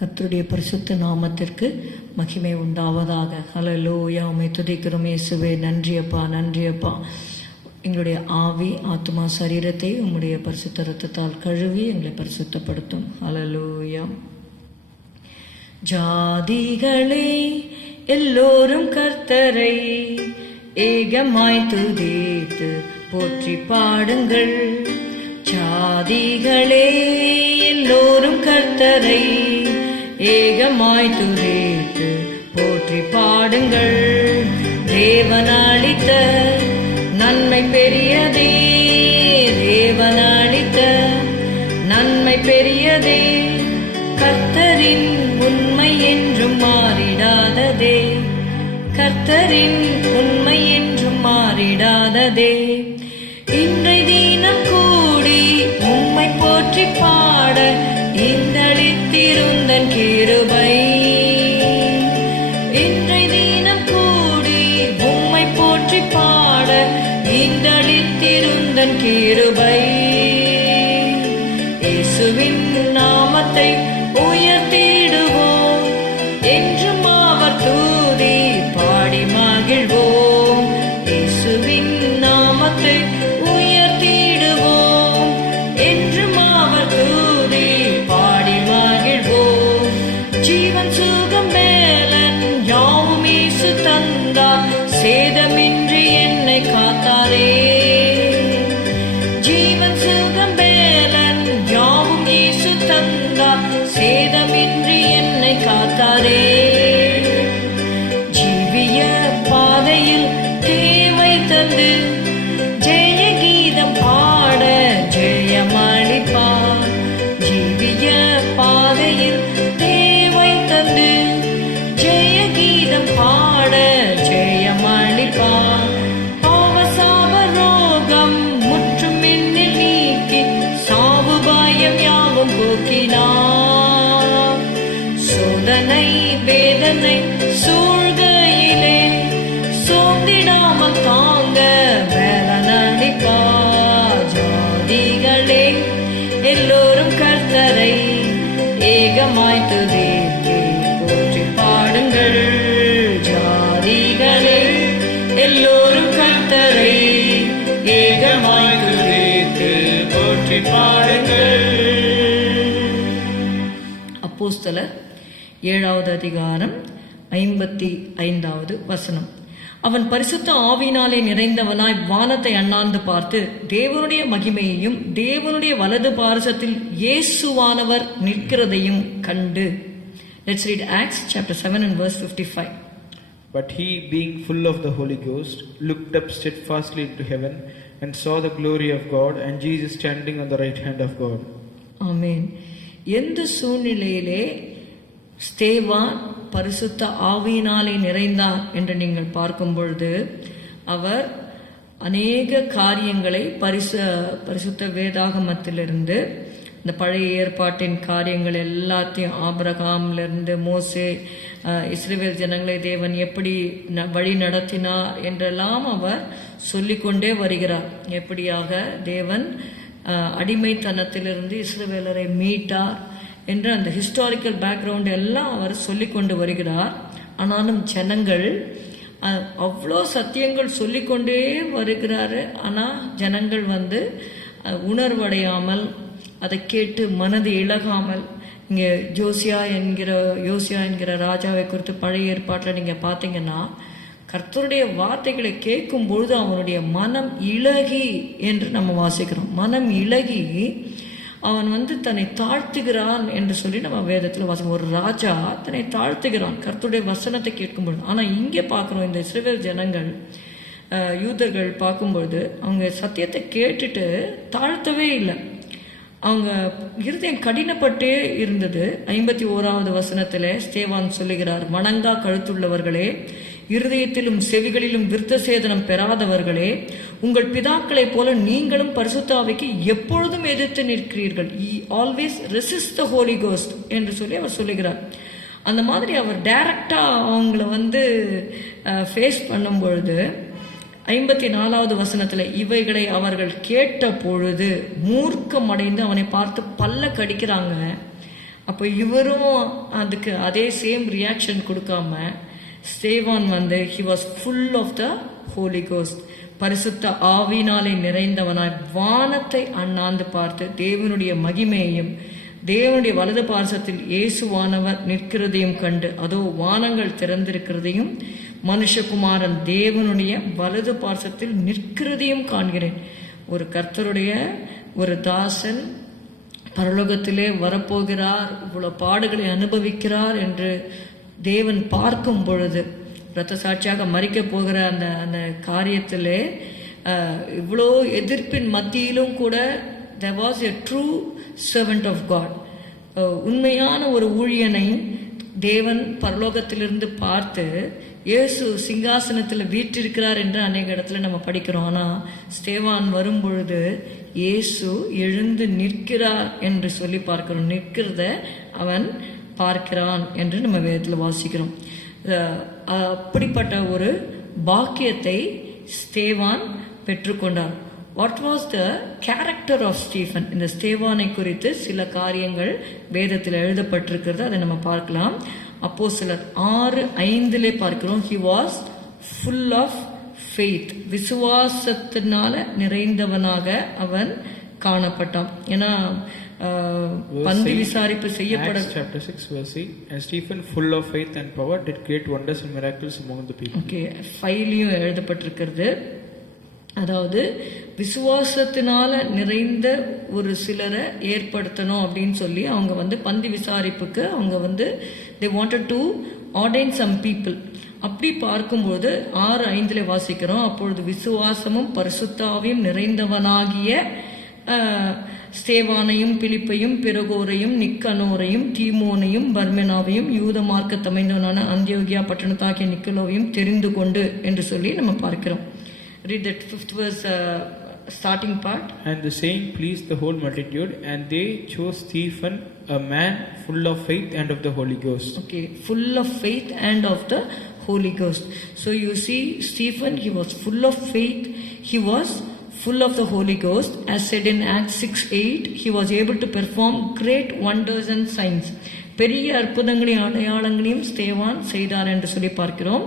கர்த்தருடைய பரிசுத்த நாமத்திற்கு மகிமை உண்டாவதாக. ஹalleluya உம்மை துதிக்கிறோம். இயேசுவே நன்றியப்பா நன்றியப்பா எங்களுடைய ஆவி ஆத்மா சரீரத்தை உங்களுடைய பரிசுத்த ரத்தத்தால் கழுவி எங்களை பரிசுத்தப்படுத்தும். ஹalleluya ஜாதிகளே எல்லோரும் கர்த்தரை ஏகமாய் துதித்து போற்றி பாடுங்கள். ஜாதிகளே எல்லோரும் கர்த்தரை ஏகமாய் துதித்து போற்றி பாடுங்கள். தேவனளித்த நன்மை பெரியதே தேவனளித்த நன்மை பெரியதே கர்த்தரின் உண்மை என்றும் மாறிடாததே கர்த்தரின் உண்மை என்றும் மாறிடாததே. கிருபை சேதமின்றி எல்லோரும் கர்த்தரை ஏகமாய் துதித்து போற்றி பாடுங்கள் ஜாதிகளே. எல்லோரும் கர்த்தரை ஏகமாய் துதித்து போற்றி பாடுங்கள். அப்போஸ்தலர் ஏழாவது அதிகாரம் ஐம்பத்தி ஐந்தாவது வசனம். அவன் பரிசுத்த ஆவினாலே நிறைந்தவனாய் வானத்தை அண்ணாந்து பார்த்து தேவனுடைய மகிமையையும் தேவனுடைய வலது பாரசத்தில் இயேசுவானவர் நிற்கிறதையும் கண்டு let's read Acts chapter seven and verse 55 But he, being full of the Holy Ghost, looked up steadfastly into heaven and saw the glory of God and Jesus standing on the right hand of God. Amen எந்த சூழ்நிலையிலே ஸ்தேவான் பரிசுத்த ஆவியினாலே நிறைந்தார் என்று நீங்கள் பார்க்கும் பொழுது அவர் அநேக காரியங்களை பரிசு பரிசுத்த வேதாகமத்திலிருந்து இந்த பழைய ஏற்பாட்டின் காரியங்கள் எல்லாத்தையும் ஆபிரகாம்லேருந்து மோசே இஸ்ரேவேல் ஜனங்களை தேவன் எப்படி ந- வழி நடத்தினார் என்றெல்லாம் அவர் சொல்லிக்கொண்டே வருகிறார். எப்படியாக தேவன் அடிமைத்தனத்திலிருந்து இஸ்ரேவேலரை மீட்டார். என்று அந்த ஹிஸ்டாரிக்கல் பேக்ரவுண்ட் எல்லாம் அவர் சொல்லி கொண்டு வருகிறார். ஆனாலும் ஜனங்கள் அவ்வளோ சத்தியங்கள் சொல்லிக்கொண்டே வருகிறாரு. ஆனால் ஜனங்கள் வந்து உணர்வடையாமல் அதை கேட்டு மனது இழகாமல் இங்கே ஜோசியா என்கிற யோசியா என்கிற ராஜாவை குறித்து பழைய ஏற்பாட்டில் நீங்கள் பார்த்தீங்கன்னா கர்த்தருடைய வார்த்தைகளை கேட்கும் பொழுது அவனுடைய மனம் இழகி என்று நம்ம வாசிக்கிறோம். மனம் இழகி அவன் வந்து தன்னை தாழ்த்துகிறான் என்று சொல்லி நம்ம வேதத்தில் வாசம் ஒரு ராஜா தன்னை தாழ்த்துகிறான். கருத்துடைய வசனத்தை கேட்கும்பொழுது ஆனால் இங்கே பார்க்குறோம் இந்த சிறுவர் ஜனங்கள் யூதர்கள் பார்க்கும்பொழுது அவங்க சத்தியத்தை கேட்டுட்டு தாழ்த்தவே இல்லை. அவங்க இருதயம் கடினப்பட்டே இருந்தது. ஐம்பத்தி ஓராவது வசனத்தில் ஸ்தேவான் சொல்லுகிறார் வணங்கா கழுத்துள்ளவர்களே இருதயத்திலும் செவிகளிலும் விருத்த சேதனம் பெறாதவர்களே உங்கள் பிதாக்களைப் போல நீங்களும் பரிசுத்தாவைக்கு எப்பொழுதும் எதிர்த்து நிற்கிறீர்கள். Ye always resist the Holy Ghost என்று சொல்லி அவர் சொல்லுகிறார். அந்த மாதிரி அவர் டைரக்டா அவங்கள வந்து ஃபேஸ் பண்ணும் பொழுது ஐம்பத்தி நாலாவது வசனத்துல இவைகளை அவர்கள் கேட்ட பொழுது மூர்க்கம் அடைந்து அவனை பார்த்து பல்ல கடிக்கிறாங்க அப்போ இவரும் அதுக்கு அதே சேம் ரியாக்ஷன் கொடுக்காம ஸ்டேவான் வந்து he was full of the Holy Ghost பரிசுத்த ஆவினாலே நிறைந்தவனாய் வானத்தை அண்ணாந்து பார்த்து தேவனுடைய மகிமையையும் தேவனுடைய வலது பாரசத்தில் இயேசுவானவர் நிற்கிறதையும் கண்டு அதோ வானங்கள் திறந்திருக்கிறதையும் மனுஷகுமாரன் தேவனுடைய வலது பாரசத்தில் நிற்கிறதையும் காண்கிறேன். ஒரு கர்த்தருடைய ஒரு தாசன் பரலோகத்திலே வரப்போகிறார் இவ்வளோ பாடுகளை அனுபவிக்கிறார் என்று தேவன் பார்க்கும் பொழுது இரத்த சாட்சியாக மறிக்க போகிற அந்த அந்த காரியத்திலே இவ்வளோ எதிர்ப்பின் மத்தியிலும் கூட the was a true servant of God உண்மையான ஒரு ஊழியனை தேவன் பரலோகத்திலிருந்து பார்த்து இயேசு சிங்காசனத்தில் வீற்றிருக்கிறார் என்று அநேக இடத்துல நம்ம படிக்கிறோம். ஆனால் ஸ்டேவான் வரும்பொழுது இயேசு எழுந்து நிற்கிறார் என்று சொல்லி பார்க்கிறோம். நிற்கிறத அவன் பார்க்கிறான் என்று நம்ம வேதத்தில் வாசிக்கிறோம். அப்படிப்பட்ட ஒரு பாக்கியத்தை ஸ்தேவான் பெற்றுக்கொண்டார். What was the character of Stephen இந்த ஸ்தேவானை குறித்து சில காரியங்கள் வேதத்தில் எழுதப்பட்டிருக்கிறது. அதை நம்ம பார்க்கலாம். அப்போ சிலர் ஆறு ஐந்திலே பார்க்கிறோம். He was full of faith விசுவாசத்தினால நிறைந்தவனாக அவன் காணப்பட்டான். ஏன்னா பந்தி விசாரிப்பு செய்யப்பட 6, verse 8. And Stephen, full of faith and power, did great wonders and miracles among the people. Okay ஃபைலையும் எழுதப்பட்டிருக்கிறது அதாவது விசுவாசத்தினால நிறைந்த ஒரு சிலரை ஏற்படுத்தணும் அப்படின்னு சொல்லி அவங்க வந்து பந்தி விசாரிப்புக்கு அவங்க வந்து they wanted to ordain some people அப்படி பார்க்கும்போது ஆறு ஐந்துல வாசிக்கிறோம் அப்பொழுது விசுவாசமும் பரிசுத்தாவையும் நிறைந்தவனாகிய ஸ்தேவானையும் பிலிப்பையும் பிறகோரையும் நிக்கனோரையும் தீமோனையும் பர்மெனாவையும் யூத மார்க்க தமிழ்ந்தவனான அந்தியோகியா பட்டணத்தாகிய நிக்கலோவையும் தெரிந்து கொண்டு என்று சொல்லி நம்ம பார்க்கிறோம் read that fifth verse uh, starting part And the saying pleased the whole multitude, and they chose Stephen, a man full of faith and of the Holy Ghost. okay full of faith and of the holy ghost so you see stephen he was full of faith he was full of the holy ghost. As said in acts 6 8 he was able to perform great wonders and signs. பெரிய அற்புதங்களையும் அடையாளங்களையும் ஸ்தேவான் செய்தார் என்று சொல்லி பார்க்கிறோம்.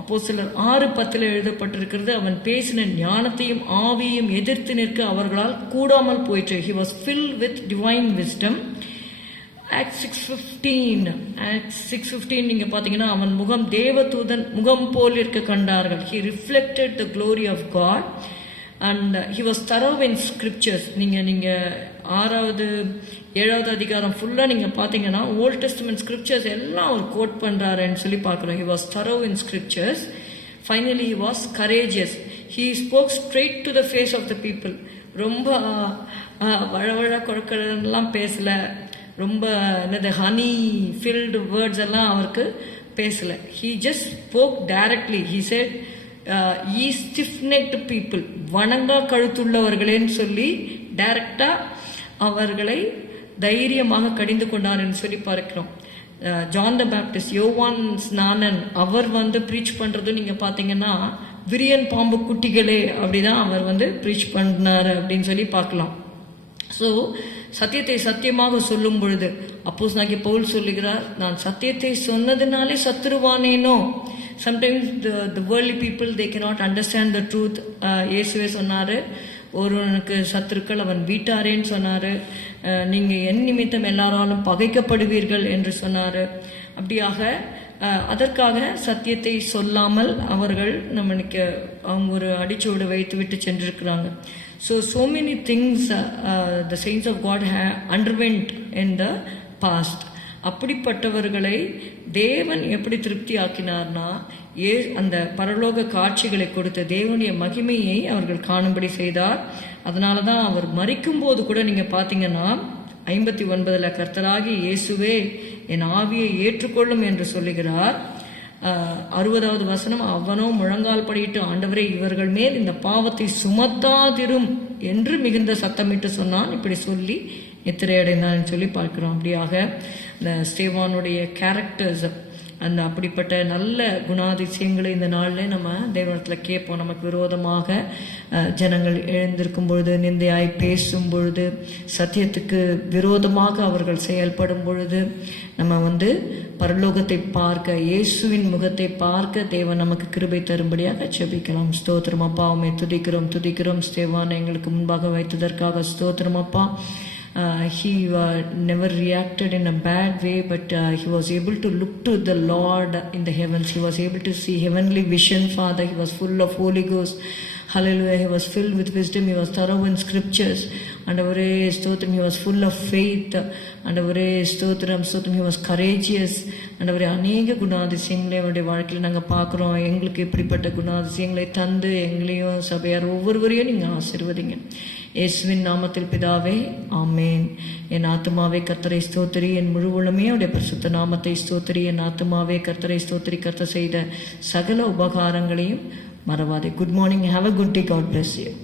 அப்போ சிலர் ஆறு பத்தில் எழுதப்பட்டிருக்கிறது. அவன் பேசின ஞானத்தையும் ஆவியையும் எதிர்த்து நிற்க அவர்களால் கூடாமல் போயிற்று. He was fill with divine wisdom act six fifteen act six fifteen நீங்கள் பார்த்தீங்கன்னா அவன் முகம் தேவதூதன் முகம் போல் இருக்க கண்டார்கள். He reflected the glory of God and he was thorough in scriptures நீங்கள் நீங்கள் ஆறாவது ஏழாவது அதிகாரம் ஃபுல்லாக நீங்கள் பார்த்தீங்கன்னா ஓல்ட் டெஸ்ட்மெண்ட் ஸ்கிரிப்சர்ஸ் எல்லாம் அவர் கோட் பண்ணுறாருன்னு சொல்லி பார்க்குறோம். He was thorough in scriptures finally he was courageous he spoke straight to the face of the people ரொம்ப வழவழ கொடுக்கறதெல்லாம் பேசல. ரொம்ப என்னது ஹனி ஃபில்டு வேர்ட்ஸ் எல்லாம் அவருக்கு பேசல. He just spoke directly he said ye stiff people வணங்கா கழுத்துள்ளவர்களேன்னு சொல்லி டைரக்டா அவர்களை தைரியமாக கடிந்து கொண்டார் என்று சொல்லி பார்க்கிறோம். ஜான் த பேப்டிஸ்ட் யோவான் ஸ்நானன் அவர் வந்து ப்ரீச் பண்ணுறது நீங்கள் பார்த்தீங்கன்னா விரியன் பாம்பு குட்டிகளே அப்படிதான் அவர் வந்து ப்ரீச் பண்ணார் அப்படின்னு சொல்லி பார்க்கலாம். ஸோ சத்தியத்தை சத்தியமாக சொல்லும் பொழுது அப்போஸ் நாக்கி பவுல் சொல்லுகிறார் நான் சத்தியத்தை சொன்னதுனாலே சத்துருவானேனோ? Sometimes the worldly people they cannot understand the truth இயேசுவே சொன்னார் ஒருவனுக்கு சத்துருக்கள் அவன் வீட்டாரேன்னு சொன்னார். நீங்கள் என் நிமித்தம் எல்லாராலும் பகைக்கப்படுவீர்கள் என்று சொன்னார். அப்படியாக அதற்காக சத்தியத்தை சொல்லாமல் அவர்கள் நம்மளுக்கு அவங்க ஒரு அடிச்சோடு வைத்து விட்டு சென்றிருக்கிறாங்க. So so many things uh, uh, the saints of God have underwent in the past. அப்படிப்பட்டவர்களை தேவன் எப்படி திருப்தி ஆக்கினார்னா ஏ அந்த பரலோக காட்சிகளை கொடுத்த தேவனுடைய மகிமையை அவர்கள் காணும்படி செய்தார். அதனால தான் அவர் மறிக்கும் போது கூட நீங்கள் பார்த்தீங்கன்னா ஐம்பத்தி ஒன்பதில் கர்த்தராகி இயேசுவே என் ஆவியை ஏற்றுக்கொள்ளும் என்று சொல்லுகிறார். அறுபதாவது வசனம் அவனோ முழங்கால் படியிட்டு ஆண்டவரே இவர்கள் மேல் இந்த பாவத்தை சுமத்தாதிரும் என்று மிகுந்த சத்தமிட்டு சொன்னான். இப்படி சொல்லி நித்திரையடைந்தான் சொல்லி பார்க்கிறோம். அப்படியாக இந்த ஸ்டேவானுடைய கேரக்டர்ஸ் அந்த அப்படிப்பட்ட நல்ல குணாதிசயங்களை இந்த நாளில் நம்ம தேவனத்தில் கேட்போம். நமக்கு விரோதமாக ஜனங்கள் எழுந்திருக்கும் பொழுது நிந்தையாய் பேசும் பொழுது சத்தியத்துக்கு விரோதமாக அவர்கள் செயல்படும் பொழுது நம்ம வந்து பரலோகத்தை பார்க்க இயேசுவின் முகத்தை பார்க்க தேவன் நமக்கு கிருபை தரும்படியாக செபிக்கலாம் ஸ்தோத்திரம் அப்பா உம்மை துதிக்கிறோம் துதிக்கிறோம். ஸ்தேவான் எங்களுக்கு முன்பாக வைத்ததற்காக ஸ்தோத்திரம் அப்பா. He uh, never reacted in a bad way, but uh, he was able to look to the Lord in the heavens. He was able to see heavenly vision, Father. He was full of Holy Ghost. Hallelujah. He was filled with wisdom. He was thorough in scriptures. And our stotram, he was full of faith. And our stotram, stotram, he was courageous. And our அநேக குணாதிசயங்களை அவருடைய வாழ்க்கையில் நாங்கள் பார்க்குறோம் எங்களுக்கு இப்படிப்பட்ட குணாதிசயங்களை தந்து எங்களையும் சபையார் ஒவ்வொருவரையும் நீங்கள் ஆசிர்வதிங்க இயேசுவின் நாமத்தில் பிதாவே ஆமேன் என் ஆத்துமாவே கர்த்தரை ஸ்தோத்திரி என் முழு உளமே அவருடைய பரிசுத்த நாமத்தை ஸ்தோத்திரி என் ஆத்துமாவே கர்த்தரை ஸ்தோத்திரி கர்த்தர் செய்த சகல உபகாரங்களையும் Maravadi. Good morning. Have a good day. God bless you.